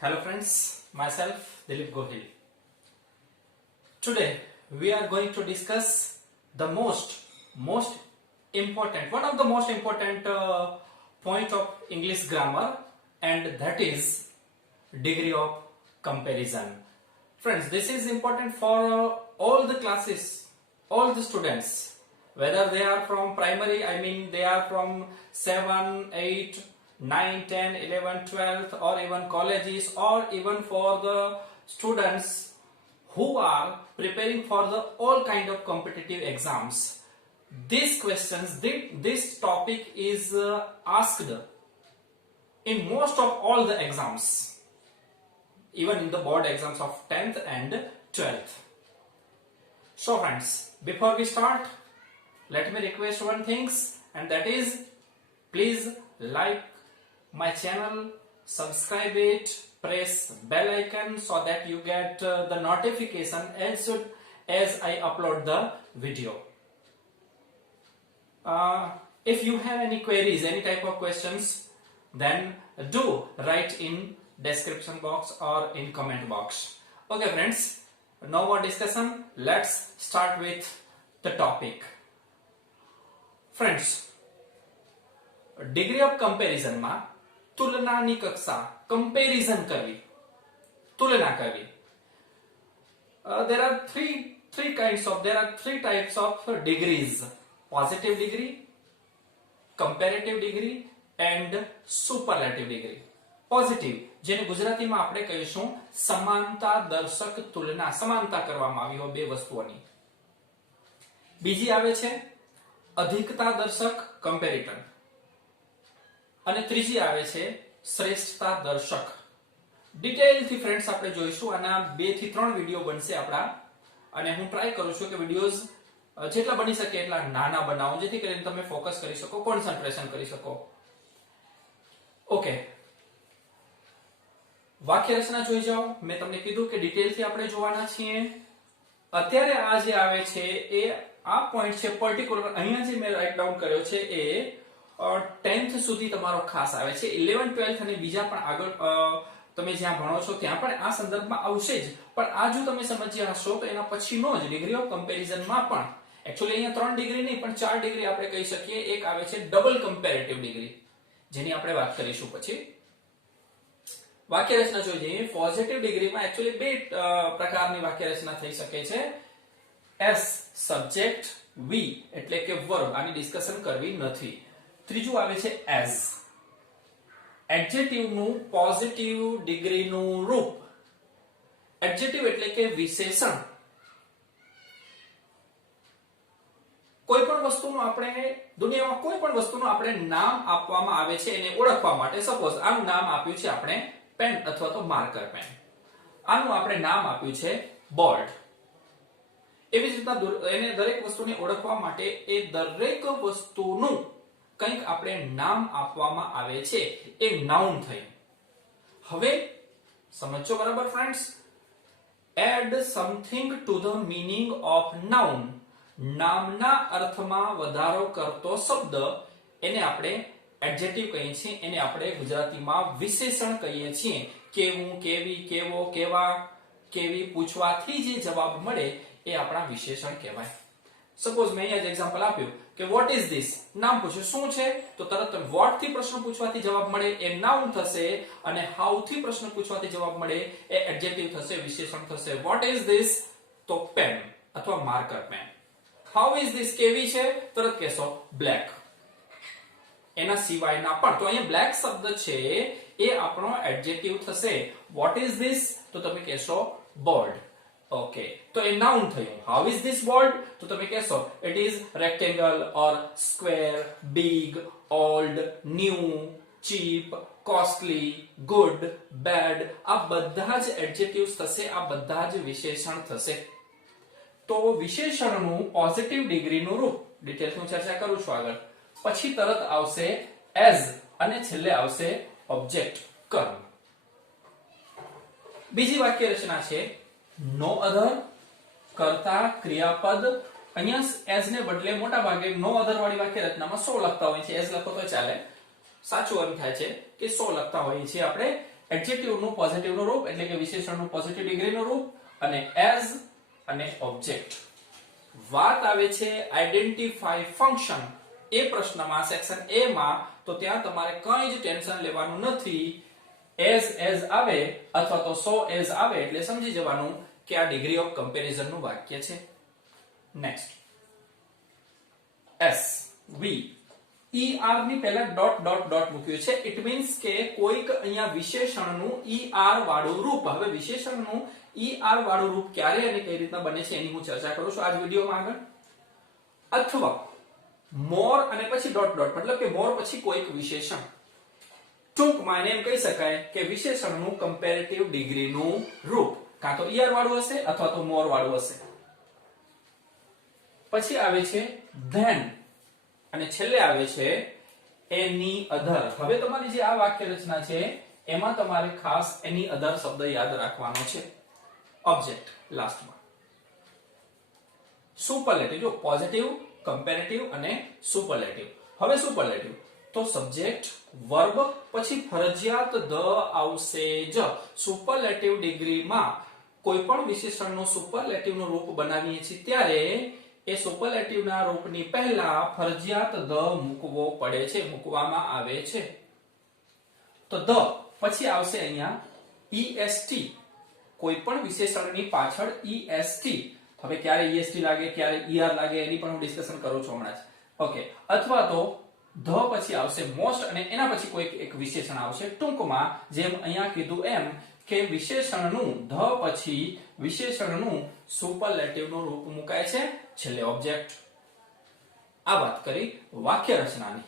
Hello friends, myself Dilip Gohil. Today we are going to discuss the most important, one of the most important point of English grammar, and that is degree of comparison. Friends, this is important for all the classes, all the students, whether they are from primary, I mean they are from 7, 8, 9, 10, 11, 12, or even colleges, or even for the students who are preparing for the all kind of competitive exams. These questions, this topic is asked in most of all the exams, even in the board exams of 10th and 12th. So friends, before we start, let me request one thing, and that is, please like my channel, subscribe it, press bell icon so that you get the notification as soon as I upload the video. If you have any queries, any type of questions, then do write in description box or in comment box. Okay friends, no more discussion, let's start with the topic. Friends, degree of comparison માં તુલનાની કક્ષા, comparison કરવી, તુલના કરવી. There are three types of degrees: positive degree, comparative degree and superlative degree. Positive, જેને ગુજરાતીમાં આપણે કહીશું સમાનતા દર્શક તુલના, સમાનતા કરવામાં આવી હોય બે વસ્તુઓની. બીજી આવે છે અધિકતા દર્શક, કમ્પેરિટન, અને ત્રીજી આવે છે શ્રેષ્ઠતા દર્શક. ડિટેલથી ફ્રેન્ડ્સ આપણે જોઈશું. આના 2 થી 3 વિડિયો બનશે આપણા, અને હું ટ્રાય કરું છું કે વિડિયોઝ જેટલા બની શકે એટલા નાના બનાવું, જેથી કરીને તમે ફોકસ કરી શકો, કોન્સન્ટ્રેશન કરી શકો. ઓકે, વાક્ય રચના જોઈ જાઓ. મેં તમને કીધું કે ડિટેલથી આપણે જોવાના છીએ. અત્યારે આ જે આવે છે એ આ પોઈન્ટ છે પર્ટિક્યુલર, અહીંયા જે મેં રાઇટ ડાઉન કર્યો છે એ 10th સુધી તમારો ખાસ આવે છે. 11, 12 અને બીજા પણ આગળ તમે જ્યાં ભણો છો ત્યાં પણ આ સંદર્ભમાં આવશે જ, પણ આ જો તમે સમજ્યા હશો તો એના પછીનો જ ડિગ્રી ઓફ કમ્પેરિઝનમાં પણ એકચ્યુઅલી અહીંયા 3 ડિગ્રી નહીં પણ 4 ડિગ્રી આપણે કહી શકીએ. એક આવે છે ડબલ કમ્પેરેટિવ ડિગ્રી, જેની આપણે વાત કરીશું પછી. વાક્ય રચના જોઈ જઈએ. પોઝિટિવ ડિગ્રીમાં એકચ્યુઅલી બે પ્રકારની વાક્ય રચના થઈ શકે છે. એસ સબ્જેક્ટ, વી એટલે કે વર્બ, આની ડિસ્કશન કરવી નથી. ત્રીજું આવે છે એઝ. એડજેક્ટિવ નું પોઝિટિવ ડિગ્રી નું રૂપ. એડજેક્ટિવ એટલે કે વિશેષણ. કોઈ પણ વસ્તુનું આપણે દુનિયામાં કોઈ પણ વસ્તુનું આપણે નામ આપવામાં આવે છે એને ઓળખવા માટે. સપોઝ આનું નામ આપ્યું છે આપણે પેન અથવા તો માર્કર પેન. આનું આપણે નામ આપ્યું છે બોર્ડ. એવી જ રીતના એને દરેક વસ્તુને ઓળખવા માટે એ દરેક વસ્તુનું કંઈક આપણે નામ આપવામાં આવે છે, એ નાઉન થઈ. હવે સમજો બરાબર friends. Add something to the meaning of noun. નામના અર્થમાં વધારો કરતો શબ્દ એને આપણે એડજેક્ટિવ કહીએ છીએ, એને આપણે ગુજરાતીમાં વિશેષણ કહીએ છીએ. કેવું, કેવી, કેવો, કેવા, કેવી પૂછવાથી જે જવાબ મળે એ આપણા વિશેષણ કહેવાય. સપોઝ મેં અહીંયા જ એક્ઝામ્પલ આપ્યું કે વોટ ઇઝ ધીસ, નામ પૂછ્યું શું છે, તો તરત વોટ થી પ્રશ્ન પૂછવાથી જવાબ મળે એ નાઉન થશે, અને હાઉ થી પ્રશ્ન પૂછવાથી જવાબ મળે એ એડજેક્ટિવ થશે, વિશેષણ થશે. વોટ ઇઝ ધીસ તો પેન અથવા marker pen. How is this કેવી છે, તરત કહેશો બ્લેક. એના સિવાયના પણ, તો અહીંયા બ્લેક શબ્દ છે એ આપણો એડજેક્ટિવ થશે. વોટ ઇઝ ધીસ તો તમે કહેશો બોર્ડ. ઓકે, તો એ નાઉન થયું. હાઉ ઇઝ ધીસ બોર્ડ તો તમે કહેશો it is rectangle or square, big, old, new, cheap, costly, good, bad. આ બધા જ એડજેક્ટિવ્સ થશે, આ બધા જ વિશેષણ થશે. તો વિશેષણનું પોઝિટિવ ડિગ્રીનું રૂપ ડિટેલ્સ હું ચર્ચા કરું છું આગળ. પછી તરત આવશે એઝ, અને છેલ્લે આવશે ઓબ્જેક્ટ, કર્મ. બીજી વાક્ય રચના છે નો અધર, કર્તા, ક્રિયાપદ. અહીંયા એઝ ને બદલે મોટા ભાગે નો અધર વાળી વાક્ય રચનામાં સો લખતા હોય છે. એઝ લખો તો ચાલે, સાચું એમ થાય છે કે 100 લખતા હોઈએ છીએ આપણે. એડજેક્ટિવનું પોઝિટિવનું રૂપ એટલે કે વિશેષણનું પોઝિટિવ ડિગ્રીનું રૂપ અને એઝ અને ઓબ્જેક્ટ. વાત આવે છે આઈડેન્ટિફાઈ ફંક્શન એ પ્રશ્નમાં સેક્શન એ માં, તો ત્યાં તમારે કંઈ જ ટેન્શન લેવાનું નથી. એઝ આવે અથવા તો સો એઝ આવે એટલે સમજી જવાનું કે આ ડિગ્રી ઓફ કમ્પેરિઝન નું વાક્ય છે. નેક્સ્ટ એસ વી ER ની પહેલા ડોટ ડોટ ડોટ મૂક્યું છે. ઇટ મીન્સ કે કોઈક અહીંયા વિશેષણનું ER વાળું રૂપ. હવે વિશેષણનું ER વાળું રૂપ ક્યારે અને કઈ રીતના બને છે એની હું ચર્ચા કરું છું આજ વિડિયોમાં આગળ. અથવા મોર અને પછી ડોટ ડોટ મતલબ કે મોર પછી કોઈક વિશેષણ. ટૂંકમાં એને એમ કહી શકાય કે વિશેષણનું કમ્પેરેટિવ ડિગ્રીનું રૂપ કાં તો ER વાળું હશે અથવા તો મોર વાળું હશે. પછી આવે છે ધેન અને છેલ્લે આવે છે એની અધર. હવે તમારી જે આ વાક્ય રચના છે એમાં તમારે ખાસ એની અધર શબ્દ યાદ રાખવાનો છે. ઓબ્જેક્ટ લાસ્ટમાં. સુપરલેટિવ જો પોઝિટિવ, કમ્પેરેટિવ અને સુપરલેટિવ. હવે સુપરલેટિવ તો સબ્જેક્ટ વર્બ પછી ફરજિયાત ધ આવશે જ. સુપરલેટિવ ડિગ્રીમાં કોઈ પણ વિશેષણનું સુપરલેટિવનું રૂપ બનાવીએ છીએ ત્યારે એ સુપરલેટિવના રૂપની પહેલા ફરજિયાત ધ મૂકવો પડે છે, મૂકવામાં આવે છે. તો ધ પછી આવશે અહીંયા est. કોઈ પણ વિશેષણની પાછળ est. હવે ક્યારે est લાગે ક્યારે er લાગે એની પણ હું ડિસ્કશન કરું છું હમણાં જ. ઓકે. અથવા તો ધ પછી આવશે મોસ્ટ અને એના પછી કોઈક એક વિશેષણ આવશે. ટૂંકમાં જેમ અહીંયા કીધું એમ કે વિશેષણનું ધ પછી વિશેષણનું સુપરલેટિવનું રૂપ મુકાય છે છેલ્લે ઓબ્જેક્ટ. આ વાત કરી વાક્ય રચનાની.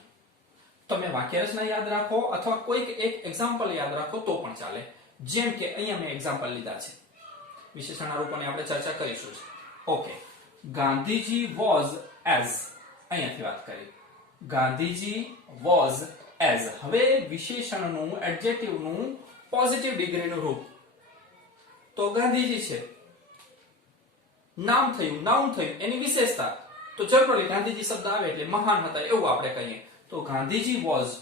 તમે વાક્ય રચના યાદ રાખો અથવા કોઈક એક એક્ઝામ્પલ યાદ રાખો તો પણ ચાલે. જેમ કે અહીંયા મેં એક્ઝામ્પલ લીધા છે. વિશેષણના રૂપોની આપણે ચર્ચા કરીશું. ઓકે. Gandhiji was as. અહીંયાથી વાત કરી. Gandhiji was as. હવે વિશેષણનું એડજેક્ટિવનું પોઝિટિવ ડિગ્રીનું રૂપ તો ગાંધીજી છે. નામ થયું, નાઉન થયું, એની વિશેષતા તો જનરલી ગાંધીજી શબ્દ આવે એટલે મહાન હતા એવું આપણે કહીએ. તો ગાંધીજી વોઝ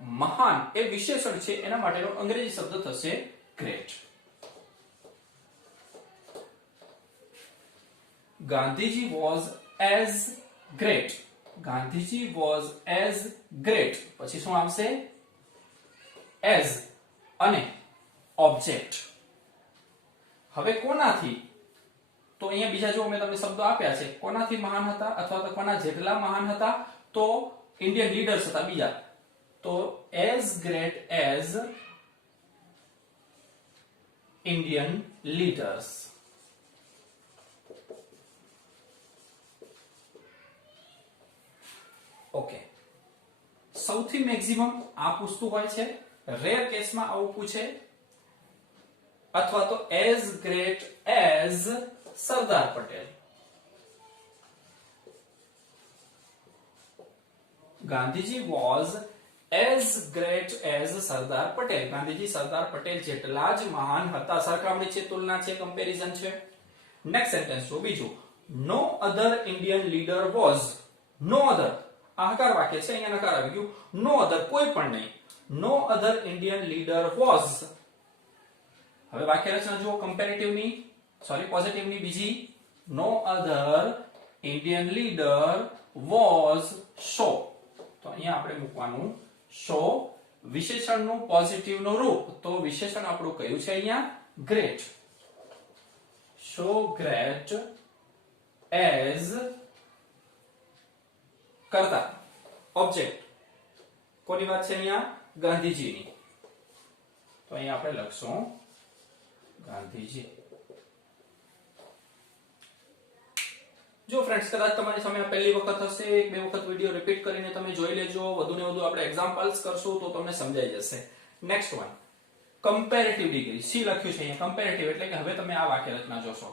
મહાન એ વિશેષણ છે, એના માટેનો અંગ્રેજી શબ્દ થશે great. Gandhiji was as great. Gandhiji was as great. પછી શું આવશે? એઝ અને ઓબ્જેક્ટ. હવે કોનાથી? તો અહીંયા બીજા જો મેં તમને શબ્દો આપ્યા છે. કોનાથી મહાન હતા અથવા તો કોના જેટલા મહાન હતા? તો ઇન્ડિયન લીડર્સ હતા બીજા. તો as great as Indian leaders. Okay. સૌથી મેક્સિમમ આ પૂછતું હોય છે. રેર કેસમાં આવું પૂછે. અથવા તો as great as Sardar Patel. Gandhiji was as great as Sardar Patel. Gandhiji Sardar Patel જેટલા જ મહાન હતા. સરખામણી છે, તુલના છે, કમ્પેરિઝન છે. નેક્સ્ટ સેન્ટેન્સ જો બીજું. No other Indian leader was. No other આકાર વાક્ય છે, અહીંયા નકાર આવી ગયું. No other કોઈ પણ નહીં. No other Indian leader was. હવે વાક્ય રચના જુઓ કમ્પેરેટિવની પોઝિટિવની બીજી. No other Indian leader was so. તો અહીંયા આપણે મૂકવાનું so. વિશેષણનું પોઝિટિવનું રૂપ તો વિશેષણ આપણું કયું છે અહીંયા? ગ્રેટ. So great as કરતા ઓબ્જેક્ટ કોની વાત છે અહીંયા? ગાંધીજીની. તો અહીંયા આપણે લખશું ગાંધીજી. જો ફ્રેન્ડ્સ કદાચ તમારી સામે આ પહેલી વખત હશે, એક બે વખત વિડિયો રિપીટ કરીને તમે જોઈ લેજો. વધુ ને વધુ આપણે એક્ઝામ્પલ્સ કરશું તો તમને સમજાઈ જશે. Next one comparative degree. C લખ્યું છે અહીંયા કમ્પેરેટિવ એટલે કે હવે તમે આ વાક્ય રચના જોશો.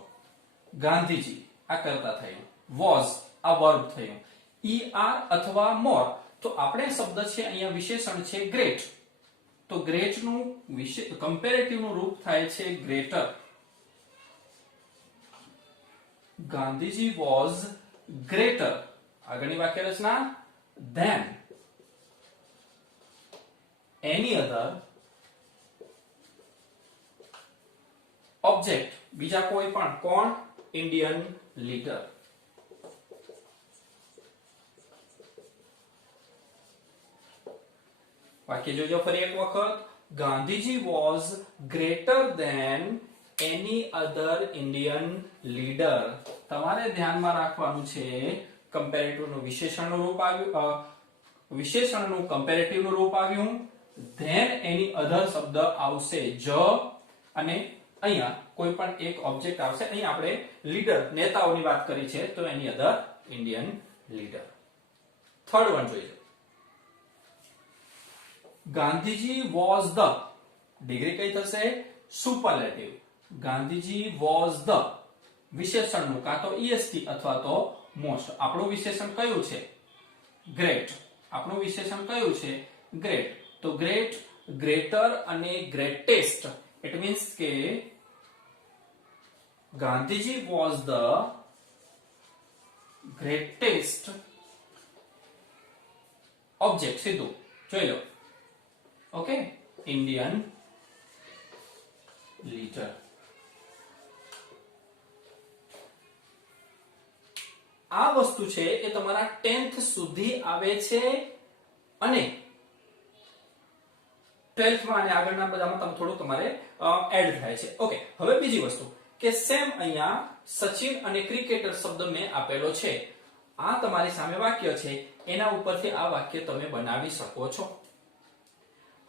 ગાંધીજી આ કરતા થયું. વોઝ આ વર્બ થયું. ER અથવા મોર તો આપણે શબ્દ છે અહીંયા વિશેષણ છે ગ્રેટ. તો ગ્રેટ નું કમ્પેરેટિવ નું રૂપ થાય છે ગ્રેટર. Gandhiji was greater. આગળની વાક્ય રચના than any other ઓબ્જેક્ટ બીજા કોઈ પણ કોણ ઇન્ડિયન લીડર વાક્ય જોજો ફરી એક વખત Gandhiji was greater than any other Indian leader તમારે ધ્યાનમાં રાખવાનું છે કમ્પેરેટિવ નું વિશેષણનું રૂપ આવ્યું વિશેષણનું કમ્પેરેટિવ નું રૂપ આવ્યું ધેન એની અધર શબ્દ આવશે જ અને અહીંયા કોઈ પણ એક ઓબ્જેક્ટ આવશે અહીં આપણે લીડર નેતાઓની વાત કરી છે તો એની other Indian leader third one જોઈએ ગાંધીજી વોઝ ધ ડિગ્રી કઈ થશે સુપરલેટિવ ગાંધીજી વોઝ ધ વિશેષણનું કાં તો ઈએસટી અથવા તો મોસ્ટ આપણું વિશેષણ કયું છે ગ્રેટ આપણું વિશેષણ કયું છે ગ્રેટ તો ગ્રેટ ગ્રેટર અને ગ્રેટેસ્ટ ઇટ મીન્સ કે Gandhiji was the greatest object સીધું જોઈ લો ઓકે ઇન્ડિયન લીડર આ વસ્તુ છે એ તમારા 10th સુધી આવે છે અને 12th માં અને આગળના બધામાં તમે થોડું તમારે એડ થાય છે ઓકે હવે બીજી વસ્તુ કે સેમ અહીંયા સચિન અને ક્રિકેટર શબ્દ મેં આપેલો છે આ તમારી સામે વાક્ય છે એના ઉપરથી આ વાક્ય તમે બનાવી શકો છો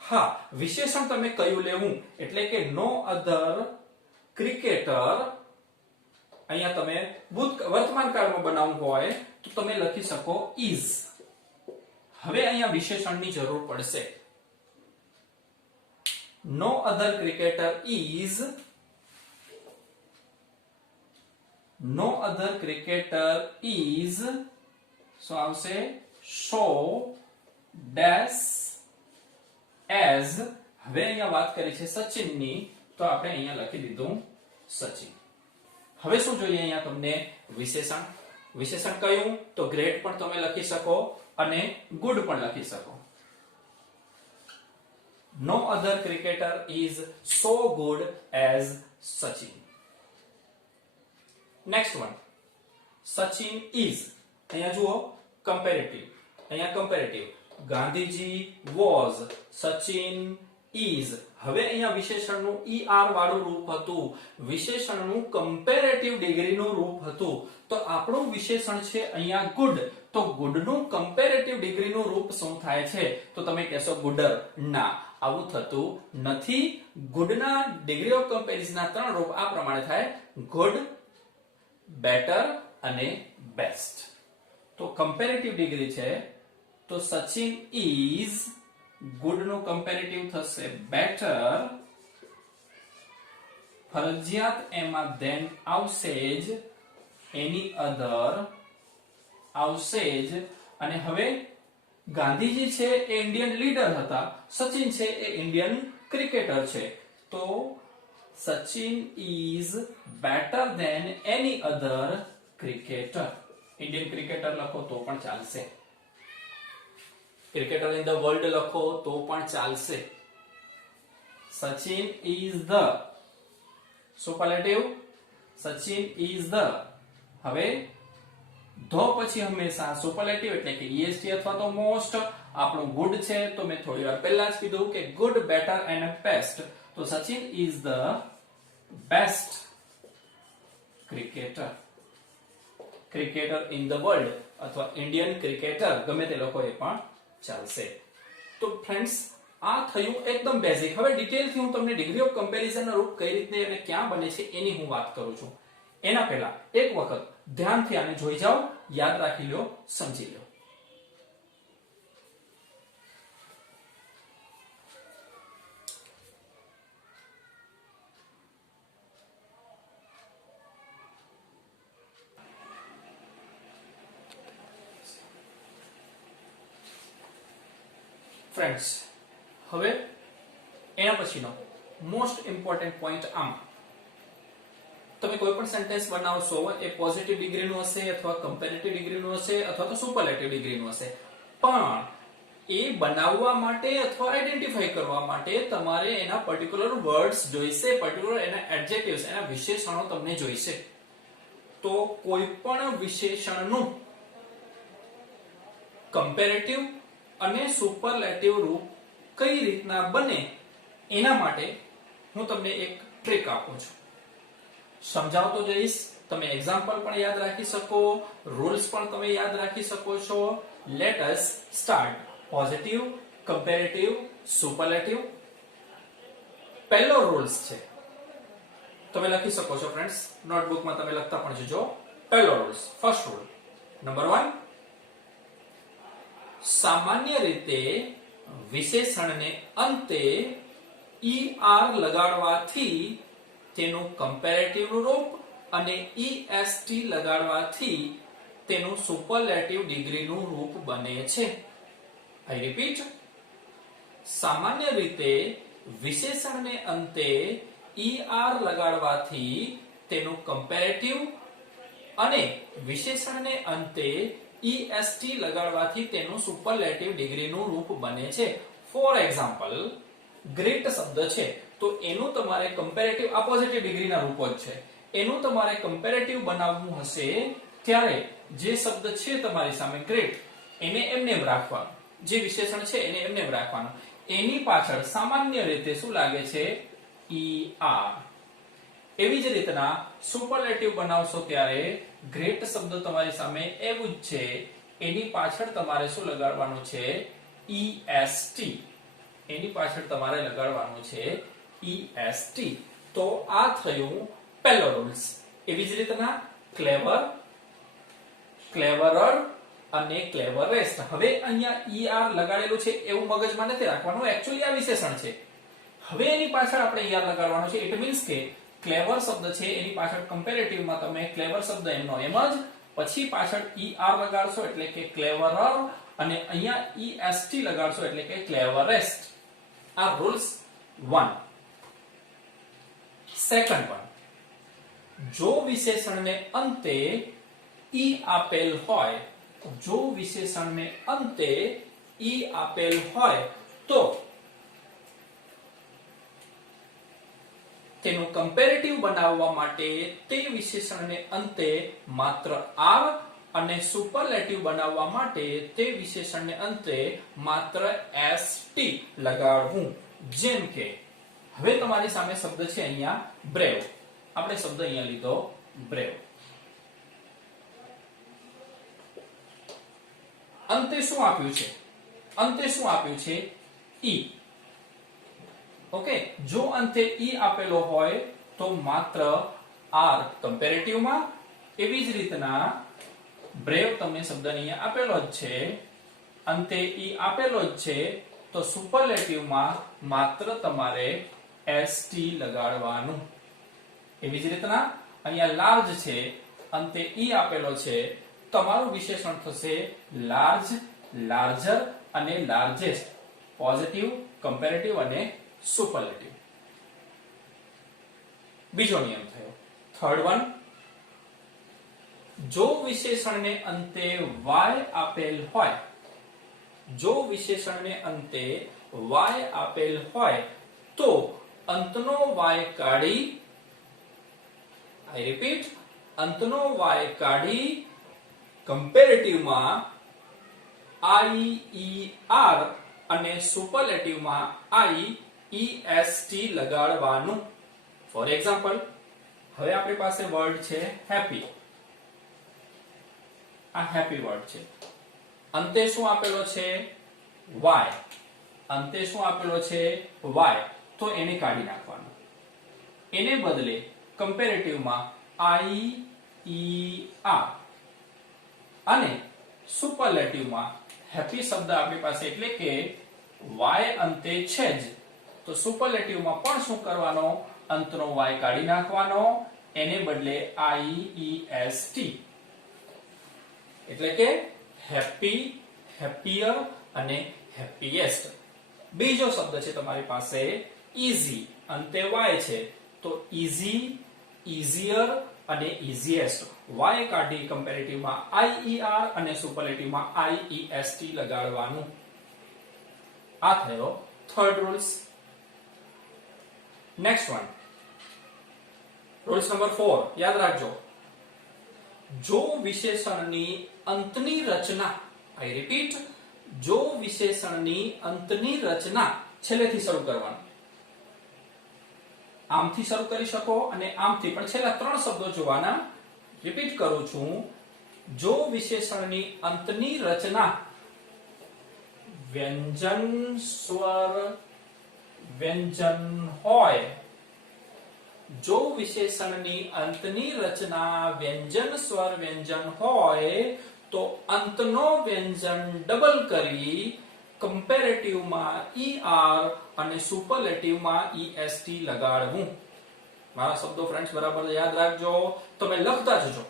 હા વિશેષણ તમે કયું લેવું એટલે કે નો અધર ક્રિકેટર અહીંયા તમે વર્તમાન કાળમાં બનાવવું હોય તો તમે લખી શકો is હવે અહીંયા વિશેષણની જરૂર પડશે no other cricketer is so આવશે so dash as હવે અહીંયા વાત કરી છે સચિનની તો આપણે અહીંયા લખી દીધું સચિન હવે શું જોઈએ અહીંયા તમને વિશેષણ કયું તો ગ્રેટ પણ તમે લખી શકો અને ગુડ પણ લખી શકો no other cricketer is so good as Sachin next one Sachin is અહીંયા જુઓ comparative Gandhiji was Sachin is હવે અહીંયા વિશેષણનું er વાળું રૂપ હતું વિશેષણનું કમ્પેરેટિવ ડિગ્રીનું રૂપ હતું તો આપણું વિશેષણ છે અહીંયા ગુડ તો ગુડનું કમ્પેરેટિવ ડિગ્રીનું રૂપ શું થાય છે તો તમે કહેશો ગુડર ના આવું થતું નથી ગુડના ડિગ્રી ઓફ કમ્પેરિઝનના ત્રણ રૂપ આ પ્રમાણે થાય ગુડ બેટર અને બેસ્ટ તો કમ્પેરેટિવ ડિગ્રી છે તો સચિન is ગુડ નું કમ્પેરેટિવ થશે બેટર ફરજિયાત એમાં ધેન આવશે જ એની અધર આવશે જ અને હવે ગાંધીજી છે એ ઇન્ડિયન લીડર હતા સચિન છે એ ઇન્ડિયન ક્રિકેટર છે તો Sachin is better than any other cricketer Indian cricketer લખો તો પણ ચાલશે ક્રિકેટર ઇન ધ વર્લ્ડ લખો તો પણ ચાલશે Sachin is the superlative Sachin is the હવે ધો પછી હંમેશા સુપરલેટિવ એટલે કે est અથવા તો મોસ્ટ આપણું ગુડ છે તો મેં થોડી વાર પહેલા જ કીધું કે ગુડ બેટર એન્ડ બેસ્ટ તો Sachin is the best cricketer in the world અથવા ઇન્ડિયન ક્રિકેટર ગમે તે લોકો એ પણ ચાલશે તો ફ્રેન્ડ્સ આ થયું એકદમ બેઝિક હવે ડિટેલ થી હું તમને ડિગ્રી ઓફ કમ્પેરિઝન નો રૂપ કઈ રીતે અને ક્યાં બને છે એની હું વાત કરું છું એના પહેલા એક વખત ધ્યાનથી આને જોઈ જાઓ યાદ રાખી લો સમજી લો ફ્રેન્ડ્સ હવે એના પછીનો મોસ્ટ ઇમ્પોર્ટન્ટ પોઈન્ટ આમ તમે કોઈ પણ સેન્ટેન્સ બનાવશો એ પોઝિટિવ ડિગ્રીનું હશે અથવા કમ્પેરેટિવ ડિગ્રીનું હશે અથવા તો સુપરલેટિવ ડિગ્રીનું હશે પણ એ બનાવવા માટે અથવા આઈડેન્ટિફાઈ કરવા માટે તમારે એના પર્ટિક્યુલર વર્ડ્સ જોઈશે, પર્ટિક્યુલર એના એડજેક્ટિવ્સ, એના વિશેષણો તમને જોઈશે. તો કોઈ પણ વિશેષણનું કમ્પેરેટિવ અને સુપરલેટિવ રૂપ કઈ રીતના બને એના માટે હું તમને એક ટ્રીક આપું છું. સમજાવતો જઈશ, તમે એક્ઝામ્પલ પણ યાદ રાખી શકો, રૂલ્સ પણ તમે યાદ રાખી શકો છો. Let us start. Positive, comparative, superlative. પહેલો રૂલ્સ છે, તમે લખી શકો છો ફ્રેન્ડ્સ, નોટબુકમાં તમે લખતા પણ જજો. પહેલો રૂલ્સ, ફર્સ્ટ રૂલ, નંબર 1, સામાન્ય રીતે વિશેષણને અંતે er લગાડવાથી તેનું કમ્પેરેટિવ રૂપ અને est લગાડવાથી તેનું સુપરલેટિવ ડિગ્રીનું રૂપ બને છે. આઈ રિપીટ, સામાન્ય રીતે વિશેષણને અંતે er લગાડવાથી તેનું કમ્પેરેટિવ અને વિશેષણને અંતે est લગાડવાથી તેનું સુપરલેટિવ ડિગ્રીનું રૂપ બને છે. ફોર એક્ઝામ્પલ, ગ્રેટ શબ્દ છે તો એનું તમારે કમ્પેરેટિવ, આ પોઝિટિવ ડિગ્રીના રૂપો જ છે, એનું તમારે કમ્પેરેટિવ બનાવવું હશે ત્યારે જે શબ્દ છે તમારી સામે ગ્રેટ, એને એમને એમ રાખવાનું, જે વિશેષણ છે એને એમને એમ રાખવાનું, એની પાછળ સામાન્ય રીતે શું લાગે છે? er. એવી જ રીતના સુપરલેટિવ બનાવશો ત્યારે ગ્રેટ શબ્દ તમારી સામે એવું જ છે, એની પાછળ તમારે શું લગાડવાનું છે? est. એની પાછળ તમારે લગાડવાનું છે est. તો આ થયું પહેલો રૂલ્સ. એવી જ રીતના ક્લેવર, ક્લેવરર અને ક્લેવરેસ્ટ. હવે અહીંયા er લગાડેલું છે એવું મગજમાં નથી રાખવાનું, એક્ચ્યુઅલી આ વિશેષણ છે. હવે એની પાછળ આપણે er લગાડવાનું છે. ઇટ મીન્સ કે ક્લેવર શબ્દ છે એની પાછળ કમ્પેરેટિવમાં તમે ક્લેવર શબ્દ એમનો એમ જ, પછી પાછળ er લગાડશો એટલે કે ક્લેવરર, અને અહીંયા est લગાડશો એટલે કે ક્લેવરેસ્ટ. આ રૂલ્સ 1. સેકન્ડ વન, જો વિશેષણને અંતે ઈ આપેલ હોય, જો વિશેષણને અંતે ઈ આપેલ હોય તો તેનું કમ્પેરેટિવ બનાવવા માટે તે વિશેષણને અંતે માત્ર r અને સુપરલેટિવ બનાવવા માટે તે વિશેષણને અંતે માત્ર st લગાડવું. જેમ કે હવે તમારી સામે શબ્દ છે અહીંયા બ્રેવ. આપણે શબ્દ અહીંયા લીધો બ્રેવ. અંતે શું આપ્યું છે? અંતે શું આપ્યું છે? ઈ. ઓકે, જો અંતે ઈ આપેલો હોય તો માત્ર r કમ્પેરેટિવમાં, એવી જ રીતના બ્રેવ તમને શબ્દ અહીંયા આપેલો જ છે, અંતે ઈ આપેલો જ છે, તો સુપરલેટિવમાં માત્ર તમારે st લગાડવાનું. એવી જ રીતના અહીંયા લાર્જ છે, અંતે ઈ આપેલો છે, તમારું વિશેષણ થશે લાર્જ, લાર્જર અને લાર્જેસ્ટ. પોઝિટિવ, કમ્પેરેટિવ અને સુપરલેટિવ. બીજો નિયમ થયો. થર્ડ વન, જો વિશેષણને અંતે y આપેલ હોય, જો વિશેષણને અંતે y આપેલ હોય તો અંતનો y કાઢી, આઈ રિપીટ, અંતનો y કાઢી કમ્પેરેટિવમાં ier અને સુપરલેટિવમાં iest લગાડવાનું. ફોર એક્ઝામ્પલ, હવે આપણી પાસે વર્ડ છે હેપી. આ હેપી વર્ડ છે, અંતે શું આપેલો છે? y. અંતે શું આપેલો છે? y. તો એને કાઢી નાખવાનું. એને બદલે કમ્પેરેટિવમાં ier અને સુપરલેટિવમાં હેપી શબ્દ આપણી પાસે એટલે કે y અંતે છે જ, તો સુપરલેટિવમાં પણ શું કરવાનો? અંતનો y કાઢી નાખવાનો, એને બદલે iest. એટલે કે હેપી, હેપીયર અને હેપીએસ્ટ. બીજો શબ્દ છે તમારી પાસે ઈઝી, અંતે y છે, તો ઈઝી, ઈઝીયર અને ઈઝીએસ્ટ. y કમ્પેરેટિવમાં ier અને સુપરલેટિવમાં iest લગાડવાનું. આ થયો third rules. Next one, rules number 4 યાદ રાખજો. જો વિશેષણની અંતની રચના, આઈ રિપીટ, જો વિશેષણની અંતની રચના છેલ્લેથી શરૂ કરવાનું. આમથી શરૂ કરી શકો અને આમથી, પણ છેલ્લા 3 શબ્દો જોવાના. રિપીટ કરું છું, જો વિશેષણની અંતની રચના વ્યંજન સ્વર વ્યંજન હોય, જો વિશેષણની અંતની રચના વ્યંજન સ્વર વ્યંજન હોય તો અંતનો વ્યંજન ડબલ કરી કમ્પેરેટિવમાં ER અને સુપરલેટિવમાં EST લગાડવું. મારા શબ્દો ફ્રેન્ડ્સ બરાબર યાદ રાખજો. તમે લખતા જજો,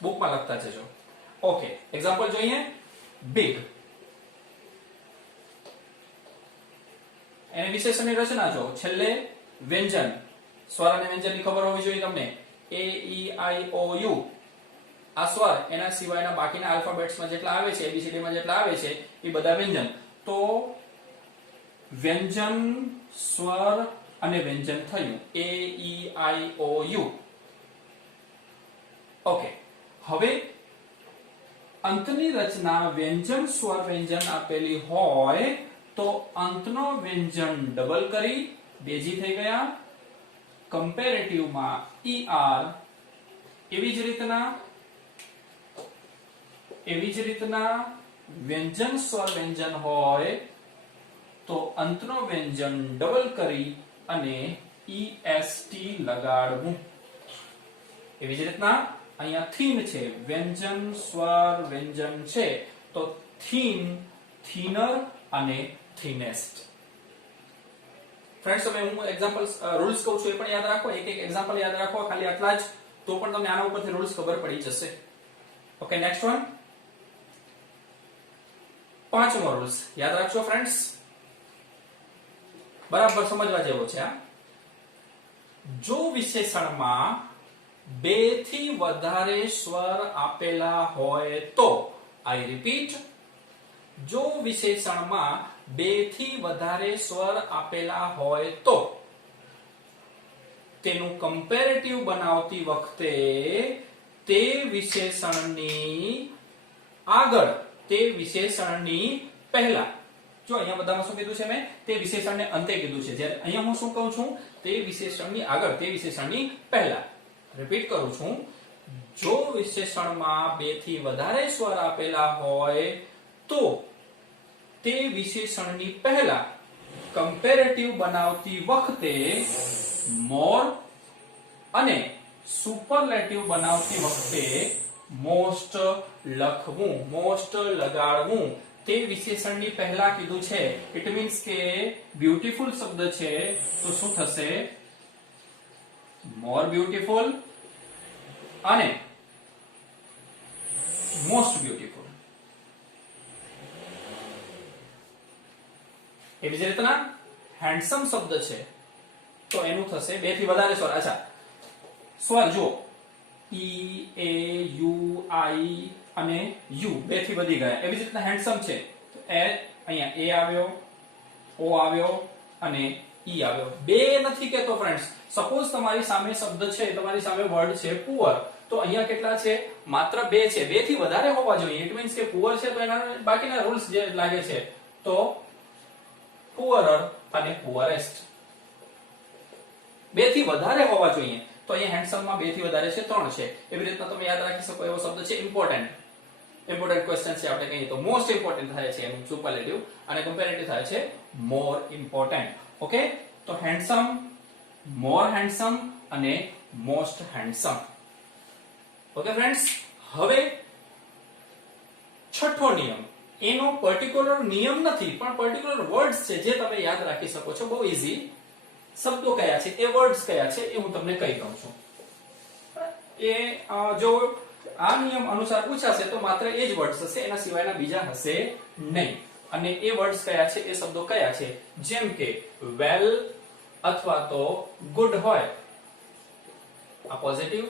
બુકમાં લખતા જજો. ઓકે, એક્ઝામ્પલ જોઈએ. બિગ, એને વિશેષણની રચના જો, છેલ્લે વ્યંજન, સ્વર અને વ્યંજનની ખબર હોવી જોઈએ તમને. A E I O U આ સ્વર, એના સિવાયના બાકીના આલ્ફાબેટ્સમાં જેટલા આવે છે, ABCD માં જેટલા આવે છે એ બધા વ્યંજન. તો વ્યંજન, સ્વર અને વ્યંજન થયું A E I O U. Okay, હવે અંતની રચના વ્યંજન સ્વર વ્યંજન આપેલી હોય તો અંતનો વ્યંજન ડબલ કરી, બેજી થઈ ગયા, કમ્પેરેટિવમાં ER. એવી જ રીતના વ્યંજન સ્વર વ્યંજન હોય તો અંતનો વ્યંજન ડબલ કરી અને EST લગાડવું. એવી જ રીતના અહીંયા થીન છે, વ્યંજન સ્વર વ્યંજન છે તો થીન, થીનર અને થીનેસ્ટ. ફ્રેન્ડ્સ, તમે હું એક્ઝામ્પલ્સ રૂલ્સ કહું છું એ પણ યાદ રાખો, એક એક એક્ઝામ્પલ યાદ રાખો, ખાલી આટલા જ, તો પણ તમને આના ઉપરથી રૂલ્સ ખબર પડી જશે. ઓકે, નેક્સ્ટ વન, 5મો રૂલ્સ યાદ રાખજો ફ્રેન્ડ્સ, બરાબર સમજવા જેવો છે આ. જો વિશેષણમાં 2 થી વધારે સ્વર આપેલા હોય તો, આઈ રિપીટ, જો વિશેષણમાં 2 થી વધારે સ્વર આપેલા હોય તો તેનું કમ્પેરેટિવ બનાવતી વખતે તે વિશેષણની આગળ, તે વિશેષણની પહેલા, જો અહીંયા બધામાં શું કીધું છે મેં, તે વિશેષણને અંતે કીધું છે, જ્યારે અહીંયા હું શું કહું છું, તે વિશેષણની આગળ, તે વિશેષણની પહેલા. રિપીટ કરું છું, જો વિશેષણમાં 2 થી વધારે સ્વર આપેલા હોય તો તે વિશેષણની પહેલા કમ્પેરેટિવ બનાવતી વખતે મોર અને સુપરલેટિવ બનાવતી વખતે મોસ્ટ લખવું, મોસ્ટ લગાડવું. તે વિશેષણની પહેલા કીધું છે, ઇટ મીન્સ કે બ્યુટીફુલ શબ્દ છે તો શું થશે, મોર બ્યુટીફુલ અને મોસ્ટ બ્યુટીફુલ. એવી જ રીતના હેન્ડસમ શબ્દ છે તો એનું થશે 2 થી વધારે સ્વર. અચ્છા, સ્વર જો E A U I અને U 2 થી વધી ગયા. એવી જ રીતના હેન્ડસમ છે તો અહીંયા A આવ્યો, O આવ્યો અને E આવ્યો. 2 નથી કેતો ફ્રેન્ડ્સ. સપોઝ તમારી સામે શબ્દ છે, તમારી સામે વર્ડ છે પુઅર, તો અહીંયા કેટલા છે, માત્ર 2 છે. 2 થી વધારે હોવા જોઈએ. ઇટ મીન્સ કે પુઅર છે તો એના બાકીના રૂલ્સ જે લાગે છે, તો પુઅરર અને પુઅરેસ્ટ. 2 થી વધારે હોવા જોઈએ, તો અહીંયા હેન્ડસમમાં 2 થી વધારે છે, 3 છે. એવી રીતના તમે યાદ રાખી શકો એવો શબ્દ છે ઇમ્પોર્ટન્ટ. ઇમ્પોર્ટન્ટ ક્વેશ્ચન છે, આપણે કહીએ તો મોસ્ટ ઇમ્પોર્ટન્ટ થાય છે એનું સુપરલેટિવ, અને કમ્પેરેટિવ થાય છે મોર ઇમ્પોર્ટન્ટ. ઓકે, તો હેન્ડસમ, મોર હેન્ડસમ અને મોસ્ટ હેન્ડસમ. ઓકે ફ્રેન્ડ્સ, હવે છઠ્ઠો નિયમ, એનો પર્ટિક્યુલર નિયમ નથી પણ પર્ટિક્યુલર વર્ડ્સ છે જે તમે યાદ રાખી શકો છો. બહુ ઈઝી. શબ્દો કયા છે, એ વર્ડ્સ કયા છે, એ હું તમને કહી દઉં છું. એ જો આ નિયમ અનુસાર પૂછાશે તો માત્ર એ જ વર્ડ્સ હશે, એના સિવાયના બીજા હશે નહીં. અને એ વર્ડ્સ કયા છે, એ શબ્દો કયા છે, જેમ કે વેલ અથવા તો ગુડ હોય, આ પોઝિટિવ,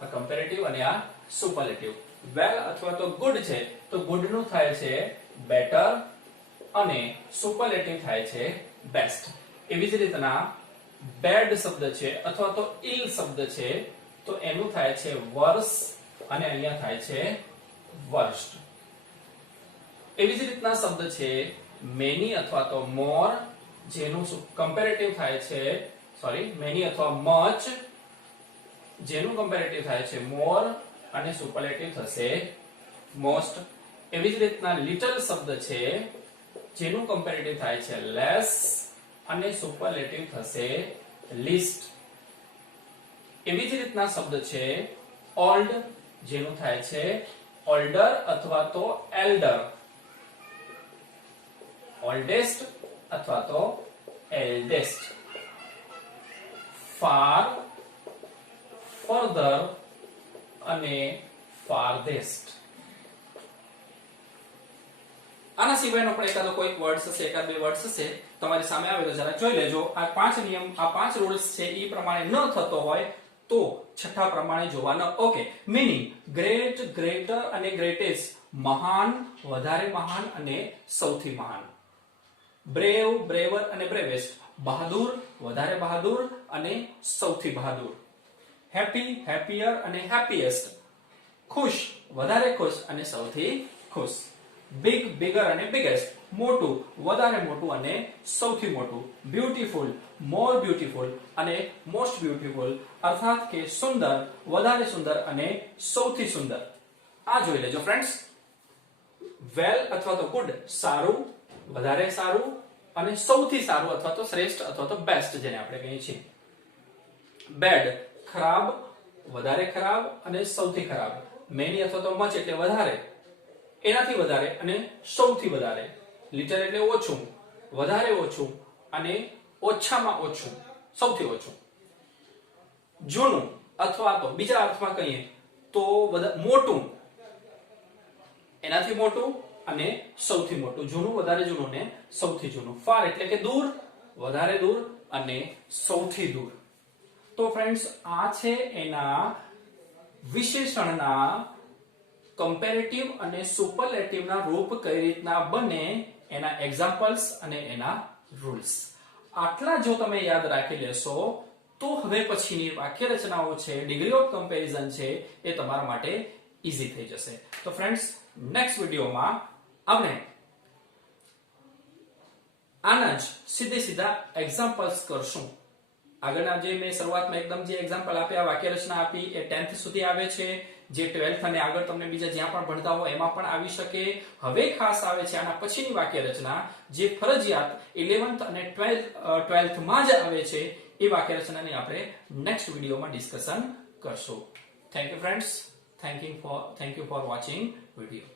આ કમ્પેરેટિવ અને આ સુપરલેટિવ. વેલ અથવા તો ગુડ છે તો ગુડ નું થાય છે બેટર, અને સુપરલેટિવ થાય છે બેસ્ટ. એવી જ રીતના બેડ શબ્દ છે અથવા તો ઇલ શબ્દ છે તો એનું થાય છે વર્સ અને અહીંયા થાય છે વર્સ્ટ. એવી જ રીતના શબ્દ છે મેની અથવા તો મોર, જેનું કમ્પેરેટિવ થાય છે મેની અથવા મચ, જેનું કમ્પેરેટિવ થાય છે મોર અને સુપરલેટિવ થશે મોસ્ટ. એવી જ રીતના લિટલ શબ્દ છે જેનું કમ્પેરેટિવ થાય છે લેસ અને સુપરલેટિવ થશે લીસ્ટ. એવી જ રીતના શબ્દ છે ઓલ્ડ, જેનું થાય છે ઓલ્ડર અથવા તો એલ્ડર, ઓલ્ડેસ્ટ અથવા તો એલ્ડેસ્ટ. ફાર, ફર્ધર અને ફારધેસ્ટ. આના સિવાયનો પણ એકાદો કોઈક વર્ડ્સ હશે, એકાદ બે વર્ડ્સ હશે તમારી સામે આવે તો જરા જોઈ લેજો. આ 5 નિયમ, આ 5 રૂલ્સ છે એ પ્રમાણે ન થતો હોય તો છઠ્ઠા પ્રમાણે જોવાના. ઓકે. મીનિંગ ગ્રેટ, ગ્રેટર અને ગ્રેટેસ્ટ, મહાન, વધારે મહાન અને સૌથી મહાન. બ્રેવ, બ્રેવર અને બ્રેવેસ્ટ, બહાદુર, વધારે બહાદુર અને સૌથી બહાદુર. હેપી, હેપીયર અને હેપીએસ્ટ, ખુશ, વધારે ખુશ અને સૌથી ખુશ. બિગ, બિગર અને બિગેસ્ટ, મોટું, વધારે મોટું અને સૌથી મોટું. બ્યુટીફુલ, મોર બ્યુટીફુલ અને મોસ્ટ બ્યુટીફુલ, અર્થાત કે સુંદર, વધારે સુંદર અને સૌથી સુંદર. આ જોઈ લેજો ફ્રેન્ડ્સ. વેલ અથવા તો ગુડ, સારું, વધારે સારું અને સૌથી સારું અથવા તો શ્રેષ્ઠ અથવા તો બેસ્ટ જેને આપણે કહીએ છીએ. બેડ, ખરાબ, વધારે ખરાબ અને સૌથી ખરાબ. મેની અથવા તો મચ એટલે વધારે, એનાથી વધારે અને સૌથી વધારે. લિટલ એટલે ઓછું, વધારે ઓછું અને ઓછામાં ઓછું, સૌથી ઓછું. જૂનું અથવા તો બીજા અર્થમાં કહીએ તો મોટું, એનાથી મોટું અને સૌથી મોટું. જૂનું, વધારે જૂનું ને સૌથી જૂનું. ફાર એટલે કે દૂર, વધારે દૂર અને સૌથી દૂર. તો ફ્રેન્ડ્સ આ છે એના વિશેષણના કમ્પેરેટિવ અને સુપરલેટિવના રૂપ કઈ રીતના બને, એના એક્ઝામ્પલ્સ અને એના રૂલ્સ. આટલા જો તમે યાદ રાખી લેશો તો હવે પછીની વાક્ય રચનાઓ છે, ડિગ્રી ઓફ કમ્પેરિઝન છે, એ તમારા માટે ઈઝી થઈ જશે. તો ફ્રેન્ડ્સ નેક્સ્ટ વિડિયોમાં આપણે આના જ સીધા એક્ઝામ્પલ્સ કરશું. આગળના જે મેં શરૂઆતમાં એકદમ જે એક્ઝામ્પલ આપ્યા, વાક્ય રચના આપી, એ 10th સુધી આવે છે. જે 12th અને આગળ તમને બીજા જ્યાં પણ ભણતા હોય એમાં પણ આવી શકે. હવે ખાસ આવે છે આના પછીની વાક્ય રચના, જે ફરજિયાત 11th અને 12th માં જ આવે છે. એ વાક્ય રચનાની આપણે નેક્સ્ટ વિડિયોમાં ડિસ્કશન કરશું. Thank you friends. Thank you for watching video.